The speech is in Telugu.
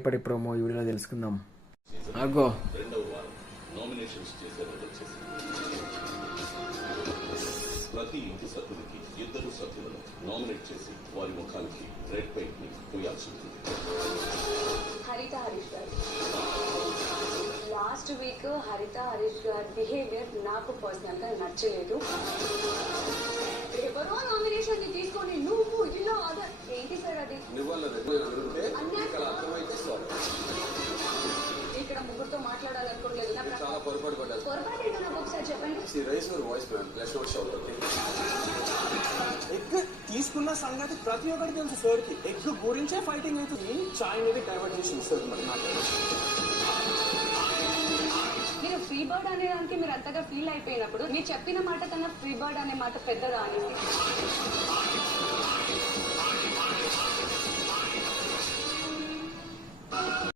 ఇప్పటి ప్రోమో ఈ వీడియోలో తెలుసుకుందాం. అగో రెండవ వారం నామినేషన్స్ చేసే రోజు వచ్చేసింది. ప్రతి ఇంటి సభ్యుడికి ఇద్దరు సభ్యులను నామినేట్ చేసి వారి ముఖానికి రెడ్ పెయింట్ ని పూయాల్సి ఉంటుంది. హరిత హరీష్ గారు లాస్ట్ వీక్ హరిత హరీష్ గారి బిహేవియర్ నాకు పర్సనల్ గా నచ్చలేదు. ఎవరో నామినేషన్ ని తీసుకొని నువ్వు ఇలా అదర్ ఏంటి సార్ అది? ఇక్కడ ముగ్గురుతో మాట్లాడాలనుకోలేదు. చాలా పొరపాటు పడ్డారు. పొరపాటు ఏంటో నాకు ఒకసారి చెప్పండి. ఎగ్ తీసుకున్న సంగతి ప్రతి ఒక్కరికి తెలుసు సార్ కి. ఎగ్ గురించే ఫైటింగ్ అవుతుంది. చాయ్ మీద డైవర్ట్ చేసింది సార్ మరి నాకు. మీరు ఫ్రీ బర్డ్ అనేదానికి మీరు అంతగా ఫీల్ అయిపోయినప్పుడు మీరు చెప్పిన మాట కన్నా ఫ్రీ బర్డ్ అనే మాట పెద్దదా అనేసి